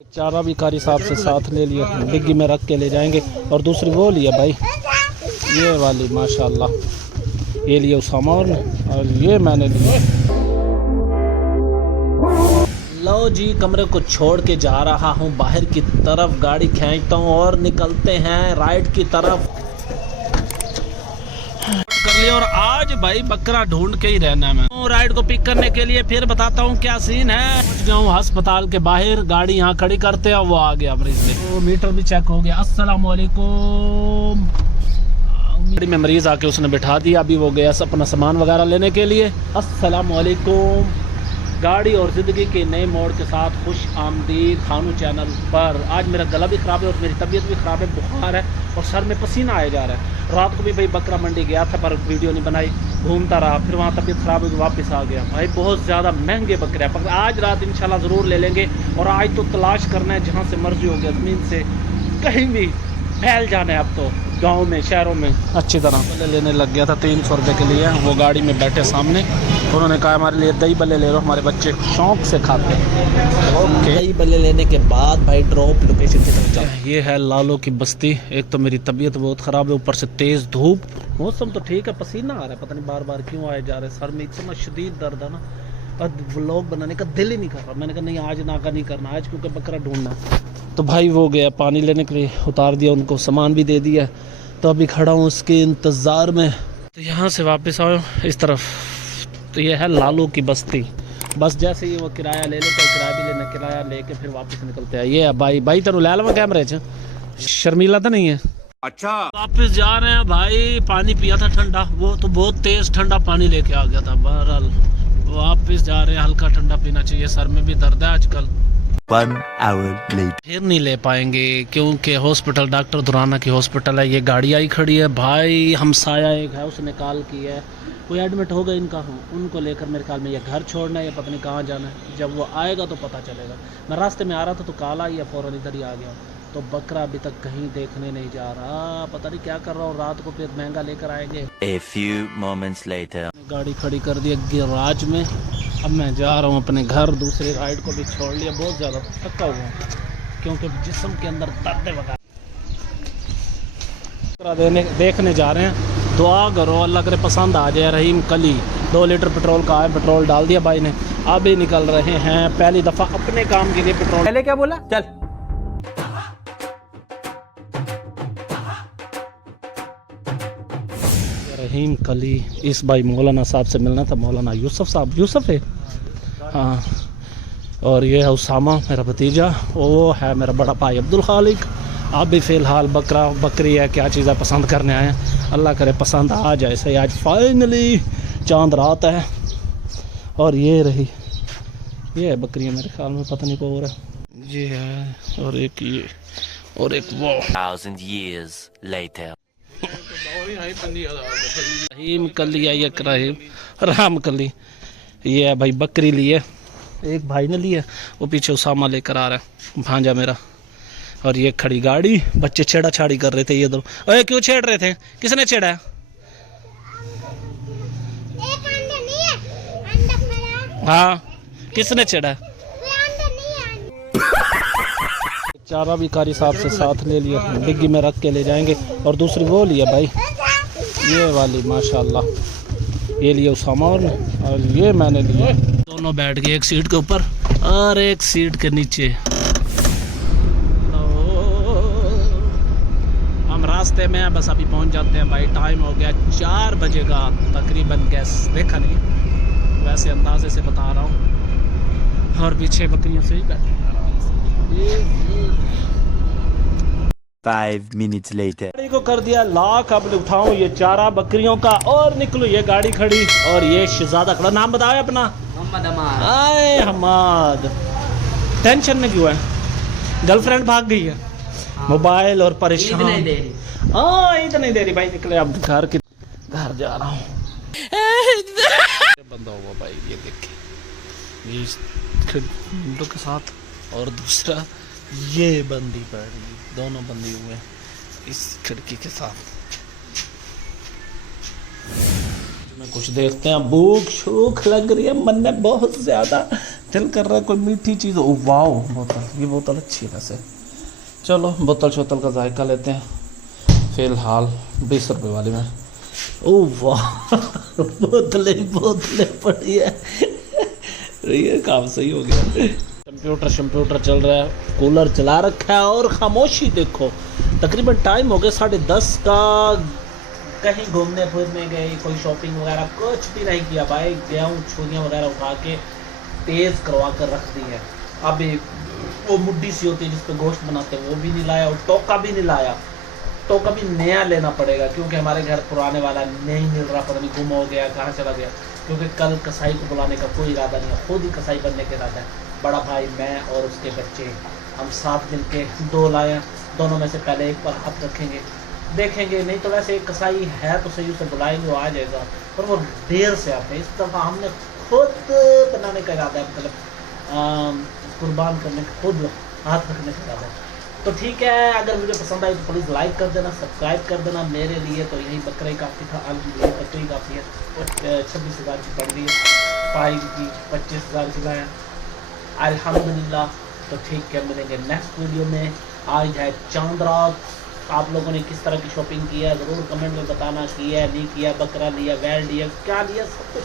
चारा भी कारी साहब से साथ ले लिया, डिग्गी में रख के ले जाएंगे। और दूसरी वो लिया भाई, ये वाली माशाल्लाह, ये लिया उसामा और ये मैंने लिया। लो जी, कमरे को छोड़ के जा रहा हूँ बाहर की तरफ, गाड़ी खींचता हूँ और निकलते हैं राइड की तरफ कर लिया। और आज भाई बकरा ढूंढ के ही रहना है मैं राइड को पिक करने के लिए। फिर बताता हूँ क्या सीन है। पहुंच गया हूँ अस्पताल के बाहर, गाड़ी यहाँ खड़ी करते हैं, वो आ गया मरीज में, तो मीटर भी चेक हो गया। अस्सलाम वालेकुम। गाड़ी में मरीज आके उसने बिठा दिया, अभी वो गया अपना सामान वगैरह लेने के लिए। अस्सलाम वालेकुम। गाड़ी और ज़िंदगी के नए मोड़ के साथ खुश आमदीद खानू चैनल पर। आज मेरा गला भी ख़राब है और मेरी तबीयत भी ख़राब है, बुखार है और सर में पसीना आया जा रहा है। रात को भी भाई बकरा मंडी गया था पर वीडियो नहीं बनाई, घूमता रहा, फिर वहाँ तबीयत ख़राब हुई, वापस आ गया। भाई बहुत ज़्यादा महंगे बकरे हैं, पर आज रात इंशाल्लाह ज़रूर ले लेंगे। और आज तो तलाश करना है जहाँ से मर्जी हो गया, ज़मीन से कहीं भी फैल जाना है। अब तो गाँव में शहरों में अच्छी तरह लेने लग गया था 300 रुपये के लिए। वो गाड़ी में बैठे सामने, उन्होंने कहा हमारे लिए दही बल्ले ले लो, हमारे बच्चे शौक से खाते हैं। ओके, दही बल्ले लेने के बाद भाई ड्रॉप लोकेशन की तरफ चला। ये है लालो की बस्ती। एक तो मेरी तबीयत बहुत ख़राब है, ऊपर से तेज़ धूप, मौसम तो ठीक है, पसीना आ रहा है, पता नहीं बार बार क्यों आए जा रहे हैं। सर में इतना शदीद दर्द है ना, और व्लॉग बनाने का दिल ही नहीं कर रहा। मैंने कहा नहीं आज नाका नहीं करना, आज क्योंकि बकरा ढूंढना। तो भाई वो गया पानी लेने के लिए, उतार दिया उनको, सामान भी दे दिया। तो अभी खड़ा हूँ उसके इंतज़ार में। तो यहाँ से वापस आया इस तरफ, तो ये है लालू की बस्ती। बस जैसे ही वो किराया ले लेते हैं, किराया भी लेना, किराया लेके फिर वापस निकलते हैं। ये है भाई, भाई तेरू ले लवा कैमरे च, शर्मीला तो नहीं है? अच्छा, वापस जा रहे हैं भाई। पानी पिया था ठंडा, वो तो बहुत तेज़ ठंडा पानी लेके आ गया था। बहरहाल वापस जा रहे हैं, हल्का ठंडा पीना चाहिए, सर में भी दर्द है आजकल। 1 hour later. फिर नहीं ले पाएंगे क्योंकि हॉस्पिटल डॉक्टर दुराना की हॉस्पिटल है। ये गाड़ी आई खड़ी है भाई, हमसाया एक है, उसने कॉल की है, कोई एडमिट हो गया इनका, उनको लेकर मेरे ख्याल में ये घर छोड़ना है या पता नहीं कहाँ जाना है। जब वो आएगा तो पता चलेगा। मैं रास्ते में आ रहा था तो कॉल आई है, फ़ौरन इधर ही आ गया। तो बकरा अभी तक कहीं देखने नहीं जा रहा, पता नहीं क्या कर रहा हूँ। रात को फिर महंगा लेकर आएंगे। A few moments later. गाड़ी खड़ी कर दी गैराज में। अब मैं जा रहा हूँ अपने घर, दूसरी राइड को भी छोड़ लिया, बहुत ज़्यादा थका हुआ हूँ क्योंकि जिस्म के अंदर दर्द वगैरह। देखने जा रहे हैं, दुआ करो अल्लाह करे पसंद आ जाए। रहीम कली 2 लीटर पेट्रोल का है, पेट्रोल डाल दिया भाई ने। अभी निकल रहे हैं पहली दफ़ा अपने काम के लिए पेट्रोल। पहले क्या बोला? चल रहीम कली, इस भाई मौलाना साहब से मिलना था, मौलाना यूसुफ साहब, यूसुफ है हाँ। और ये है उसामा मेरा भतीजा, वो है मेरा बड़ा भाई अब्दुल खालिक। आप भी फ़िलहाल बकरा बकरी है क्या चीज़ है पसंद करने आए हैं, अल्लाह करे पसंद आ जाए सही। आज फाइनली चांद रात है। और ये रही, ये है बकरियाँ मेरे ख्याल में, पता नहीं को हो रहा है। ये है और एक ये और एक वो। 1000 years later. रहीम कली है ये, रहीम राम कली। ये है भाई बकरी ली है, एक भाई ने ली है, वो पीछे उसामा लेकर आ रहा है भांजा मेरा। और ये खड़ी गाड़ी, बच्चे छेड़ा छाड़ी कर रहे थे ये दो। अरे क्यों छेड़ रहे थे, किसने छेड़ा है? हाँ किसने छेड़ा है? चारा भी कारी साहब से साथ ले लिया, डिग्गी में रख के ले जाएंगे। और दूसरी वो लिया भाई, ये वाली माशाल्लाह, ये लिया उसामा और ये मैंने लिया। दोनों बैठ गए एक सीट के ऊपर और एक सीट के नीचे। हम रास्ते में हैं, बस अभी पहुंच जाते हैं भाई। टाइम हो गया 4 बजे का तकरीबन, गैस देखा नहीं, वैसे अंदाजे से बता रहा हूँ। और पीछे बकरियों से ही बैठे। 5 minutes later. गाड़ी को कर दिया लॉक। अब उठाऊं ये चारा बकरियों का और निकलूं। ये गाड़ी खड़ी और ये शहजादा खड़ा। नाम बताओ अपना। मोहम्मद हमाद। आए हमाद, टेंशन में क्यों है? गर्लफ्रेंड भाग गई है, मोबाइल और परेशान। नहीं दे रही। हाँ ईद नहीं दे रही भाई। निकले अब घर जा रहा हूँ। बंदा हुआ भाई, ये देखिए ये के साथ, और दूसरा ये बंदी पड़ी, दोनों बंदी हुए इस खिड़की के साथ। मैं कुछ देखते हैं, भूख शूख लग रही है मन में बहुत ज्यादा। दिल कर रहा है कोई मीठी चीज़। ओ वाह बोतल, ये बोतल अच्छी है वैसे। चलो बोतल शोतल का जायका लेते हैं फिलहाल 20 रुपये वाली में। ओ वाह बोतलें पड़ी है। ये काम सही हो गया। कंप्यूटर चल रहा है, कूलर चला रखा है और खामोशी देखो। तकरीबन टाइम हो गया 10:30 का। कहीं घूमने फिरने गए, कोई शॉपिंग वगैरह कुछ भी नहीं किया भाई। गया हूँ छुरियाँ वगैरह उठा के तेज़ करवा कर रख दी है। अभी वो मुड्डी सी होती है जिस पे गोश्त बनाते हैं वो भी नहीं लाया, और टोका भी नहीं लाया। टोका भी नया लेना पड़ेगा क्योंकि हमारे घर पुराने वाला नहीं मिल रहा, पता नहीं गुम हो गया, कहाँ चला गया। क्योंकि कल कसाई को बुलाने का कोई इरादा नहीं है, खुद ही कसाई बनने का इरादा है। बड़ा भाई, मैं और उसके बच्चे, हम साथ मिल के 2 लाए। दोनों में से पहले एक पर हाथ रखेंगे, देखेंगे। नहीं तो वैसे एक कसाई है तो सही, उसे बुलाएंगे, वो आ जाएगा। पर वो देर से आते हैं। इस दफ़ा हमने खुद बनाने का इरादा है, मतलब कुर्बान करने का, खुद हाथ रखने का इरादा है। तो ठीक है, अगर वीडियो पसंद आई तो प्लीज़ लाइक कर देना, सब्सक्राइब कर देना। मेरे लिए तो यही बकरा ही काफ़ी था, अल्हम्दुलिल्लाह बकरी काफ़ी है। और 26,000 की पड़ रही है, पाई की 25,000 की लाया अल्हम्दुलिल्लाह। तो ठीक है, मिलेंगे नेक्स्ट वीडियो में। आज है चांद रात। आप लोगों ने किस तरह की शॉपिंग की है ज़रूर कमेंट में बताना। किया नहीं किया, बकरा लिया, बैल लिया, क्या लिया, सब कुछ।